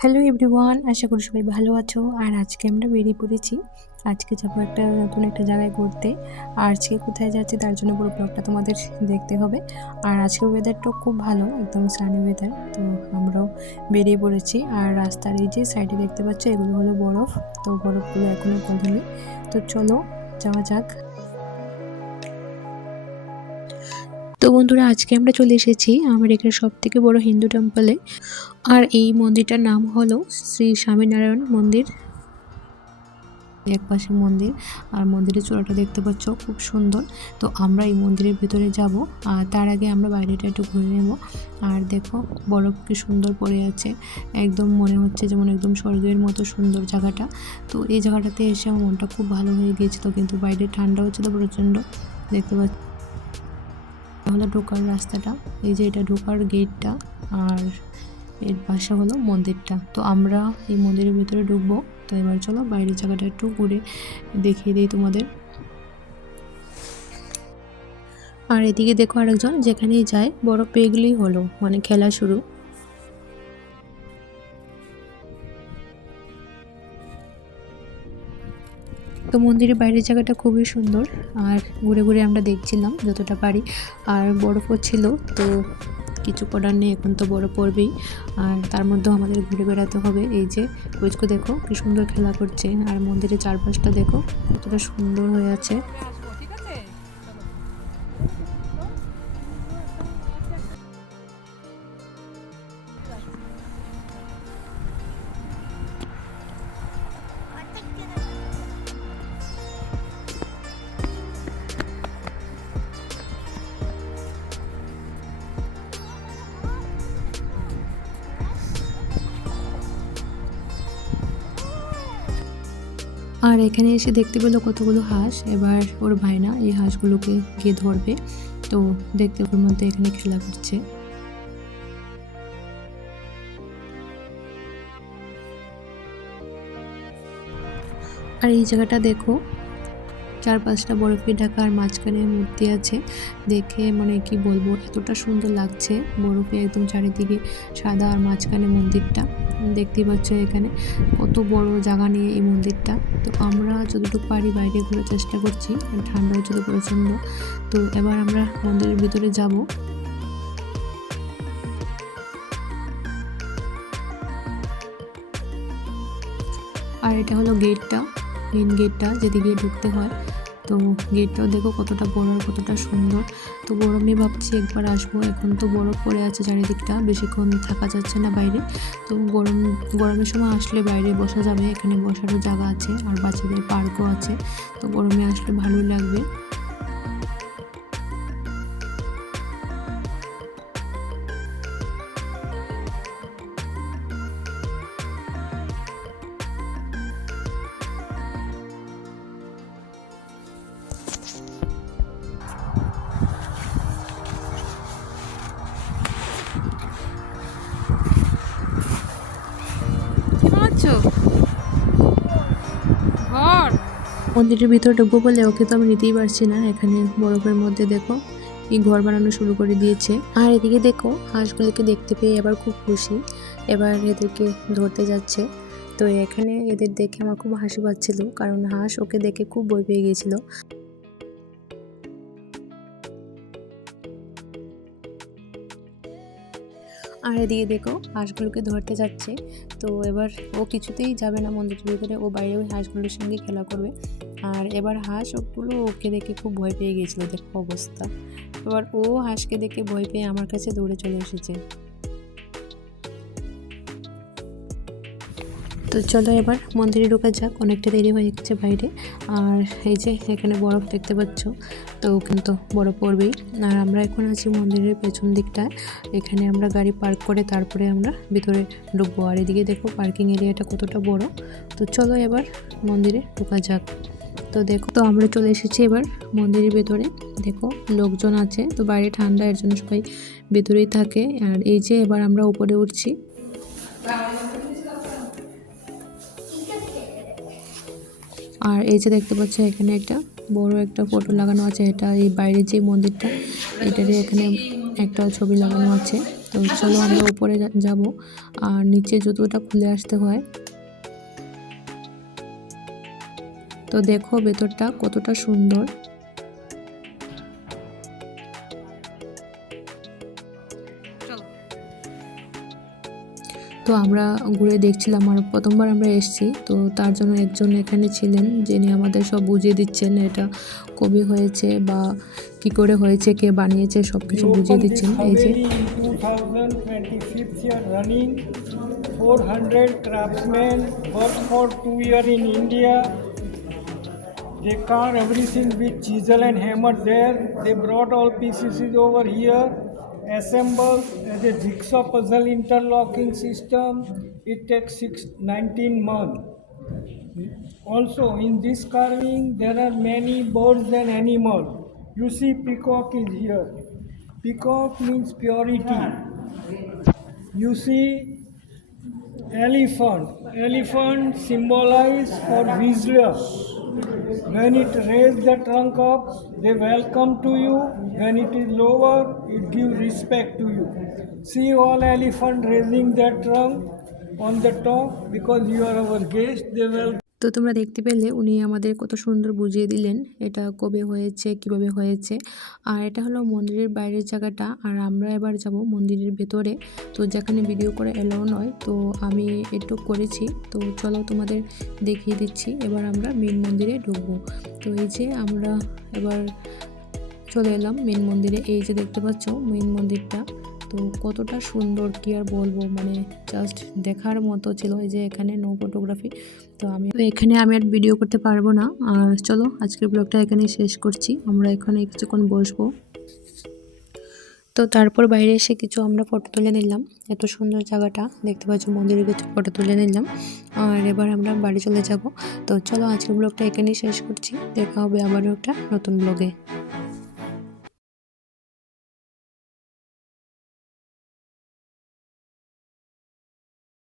Hello everyone আশা করি সবাই ভালো আছো। আর আজকে আমরা বেরিয়ে পড়েছি। আজকে যাব একটা নতুন একটা জায়গায় ঘুরতে। আর আজকে কোথায় যাচ্ছি তার জন্য পুরো ব্লগটা তোমাদের দেখতে হবে। আর আজকের ওয়েদারটাও খুব ভালো, একদম সানি ওয়েদার তো আমরাও বেরিয়ে পড়েছি। আর রাস্তার এই যে সাইডে দেখতে পাচ্ছ, এগুলো হলো বরফ, তো বরফগুলো এখনও গলেনি তো চলো, যাওয়া যাক। তো বন্ধুরা, আজকে আমরা চলে এসেছি আমেরিকার সব থেকে বড় হিন্দু টেম্পলে আর এই মন্দিরটার নাম হলো শ্রী স্বামীনারায়ণ মন্দির। এক পাশে মন্দির, আর মন্দিরের চূড়াটা দেখতে পাচ্ছ, খুব সুন্দর। তো আমরা এই মন্দিরের ভিতরে যাব, আর তার আগে আমরা বাইরেটা একটু ঘুরে নেব। আর দেখো, বরফ কি সুন্দর পড়ে আছে। একদম মনে হচ্ছে যেমন একদম স্বর্গের মতো সুন্দর জায়গাটা। তো এই জায়গাটাতে এসে আমার মনটা খুব ভালো হয়ে গিয়েছিল, কিন্তু বাইরে ঠান্ডা হচ্ছিল, প্রচণ্ড। দেখতে পাচ্ছি হলো ঢোকার রাস্তাটা, এই যে এটা ঢোকার গেটটা আর এর পাশে হলো মন্দিরটা। তো আমরা এই মন্দিরের ভিতরে ঢুকবো, তো এবার চলো বাইরের জায়গাটা একটু ঘুরে দেখিয়ে দিই তোমাদের। আর এদিকে দেখো আরেকজন, যেখানেই যায় বড় পেগলি হলো মানে খেলা শুরু। তো মন্দিরের বাইরের জায়গাটা খুবই সুন্দর, আর ঘুরে ঘুরে আমরা দেখছিলাম যতটা পারি। আর বরফও ছিল, তো কিছু পড়ার নেই, এখন তো বড় পড়বেই। আর তার মধ্যেও আমাদের ঘুরে বেড়াতে হবে। এই যে, রোজকে দেখো, কি সুন্দর খেলা করছে। আর মন্দিরের চারপাশটা দেখো, কতটা সুন্দর হয়ে আছে। আর এখানে এসে দেখতে পেল কতগুলো হাঁস। এবার ওর ভাইনা এই হাঁসগুলোকে গিয়ে ধরবে। তো দেখতে ওর মধ্যে এখানে খেলা করছে। আর এই জায়গাটা দেখো চার পাঁচটা বরফে ঢাকা আর মাঝখানে মূর্তি আছে। দেখে মানে কি বলব, এতটা সুন্দর লাগছে বরফে একদম চারিদিকে সাদা আর মাঝখানে মন্দিরটা। দেখতেই পাচ্ছ এখানে কত বড় জায়গা নিয়ে এই মন্দিরটা। তো আমরা যতটুকু পারি বাইরে ঘোরার চেষ্টা করছি ঠান্ডা হচ্ছে তো প্রচণ্ড, তো এবার আমরা মন্দিরের ভিতরে যাব। আর এটা হলো গেটটা মেন গেটটা যেদিকে ঢুকতে হয়। তো গেটটাও দেখো কতটা বড় আর কতটা সুন্দর। তো গরমে ভাবছি একবার আসব। এখন তো বরফ পড়ে আছে চারিদিকটা, বেশিক্ষণ থাকা যাচ্ছে না বাইরে। তো গরম, গরমের সময় আসলে বাইরে বসা যাবে। এখানে বসারও জায়গা আছে আর বাচ্চাদের পার্কও আছে। তো গরমে আসলে ভালোই লাগবে। মন্দিরের ভিতরে ঢুকবো বলে ওকে তো আমি নিতেই পারছি না। এখানে বরফের মধ্যে দেখো এই ঘর বানানো শুরু করে দিয়েছে। আর এদিকে দেখো হাঁসগুলোকে দেখতে পেয়ে এবার খুব খুশি। এবার এদেরকে ধরতে যাচ্ছে। তো এখানে এদের দেখে আমার খুব হাসি পাচ্ছিল, কারণ হাঁস ওকে দেখে খুব বই পেয়ে গিয়েছিল আর এদিকে দেখো হাঁসগুলোকে ধরতে যাচ্ছে। তো এবার ও কিছুতেই যাবে না মন্দিরের ভিতরে, ও বাইরে ওই হাঁসগুলোর সঙ্গে খেলা করবে। আর এবার হাঁস ওগুলো ওকে দেখে খুব ভয় পেয়ে গিয়েছিল দেখো অবস্থা। এবার ও হাঁসকে দেখে ভয় পেয়ে আমার কাছে দৌড়ে চলে এসেছে। তো চলো এবার মন্দিরে ঢোকা যাক, অনেকটা দেরি হয়ে গেছে বাইরে। আর এই যে এখানে বরফ দেখতে পাচ্ছ, তো কিন্তু বরফ পড়বেই। আর আমরা এখন আছি মন্দিরের পেছন দিকটায়। এখানে আমরা গাড়ি পার্ক করে তারপরে আমরা ভিতরে ঢুকবো। আর এদিকে দেখো পার্কিং এরিয়াটা কতটা বড়। তো চলো এবার মন্দিরে ঢোকা যাক। তো দেখো, তো আমরা চলে এসেছি এবার মন্দিরের ভেতরে। দেখো, লোকজন আছে, তো বাইরে ঠান্ডা, এর জন্য সবাই ভেতরেই থাকে। আর এই যে এবার আমরা উপরে উঠছি। আর এই যে দেখতে পাচ্ছ, এখানে একটা বড় একটা ফটো লাগানো আছে, এটা এই বাইরে যে মন্দিরটা, এটারই এখানে একটা ছবি লাগানো আছে। তো চলো আমরা উপরে যাব। আর নিচে জুতোটা খুলে আসতে হয়। তো দেখো ভেতরটা কতটা সুন্দর তো আমরা ঘুরে দেখছিলাম আর প্রথমবার আমরা এসেছি তো তার জন্য একজন এখানে ছিলেন যিনি আমাদের সব বুঝিয়ে দিচ্ছেন এটা কবি হয়েছে বা কি করে হয়েছে কে বানিয়েছে সব কিছু বুঝিয়ে দিচ্ছেন এই যে Haveli in 2025th year running. 400 craftsmen worked for two year in India. They carve everything with chisel and hammer there. They brought all pieces over here, assembled as a jigsaw puzzle interlocking system. It takes six, 19 months. Also, in this carving, there are many birds and animals. You see, peacock is here. Peacock means purity. You see, elephant. Elephant symbolize for wisdom. When it raise the trunk up, they welcome to you. When it is lower, it give respect to you. See all elephant raising their trunk on the top because you are our guest. They welcome. তো তোমরা দেখতে পেলে উনি আমাদের কত সুন্দর বুঝিয়ে দিলেন এটা কবে হয়েছে, কীভাবে হয়েছে। আর এটা হলো মন্দিরের বাইরের জায়গাটা। আর আমরা এবার যাব মন্দিরের ভেতরে। তো যেখানে ভিডিও করে এলো নয়, তো আমি একটু করেছি। তো চলো তোমাদের দেখিয়ে দিচ্ছি। এবার আমরা মেন মন্দিরে ঢুকবো। তো এই যে আমরা এবার চলে এলাম মেন মন্দিরে। এই যে দেখতে পাচ্ছ মেন মন্দিরটা। তো কতটা সুন্দর কি আর বলব মানে জাস্ট দেখার মতো ছিল যে এখানে নো ফটোগ্রাফি তো আমি এখানে আমি আর ভিডিও করতে পারব না। আর চলো, আজকের ব্লগটা এখানেই শেষ করছি। আমরা এখানে কিছুক্ষণ বসবো। তো তারপর বাইরে এসে কিছু আমরা ফটো তুলে নিলাম। এত সুন্দর জায়গাটা, দেখতে পাচ্ছ মন্দিরের কিছু ফটো তুলে নিলাম। আর এবার আমরা বাড়ি চলে যাব। তো চলো, আজকের ব্লগটা এখানেই শেষ করছি। দেখা হবে আবারও একটা নতুন ব্লগে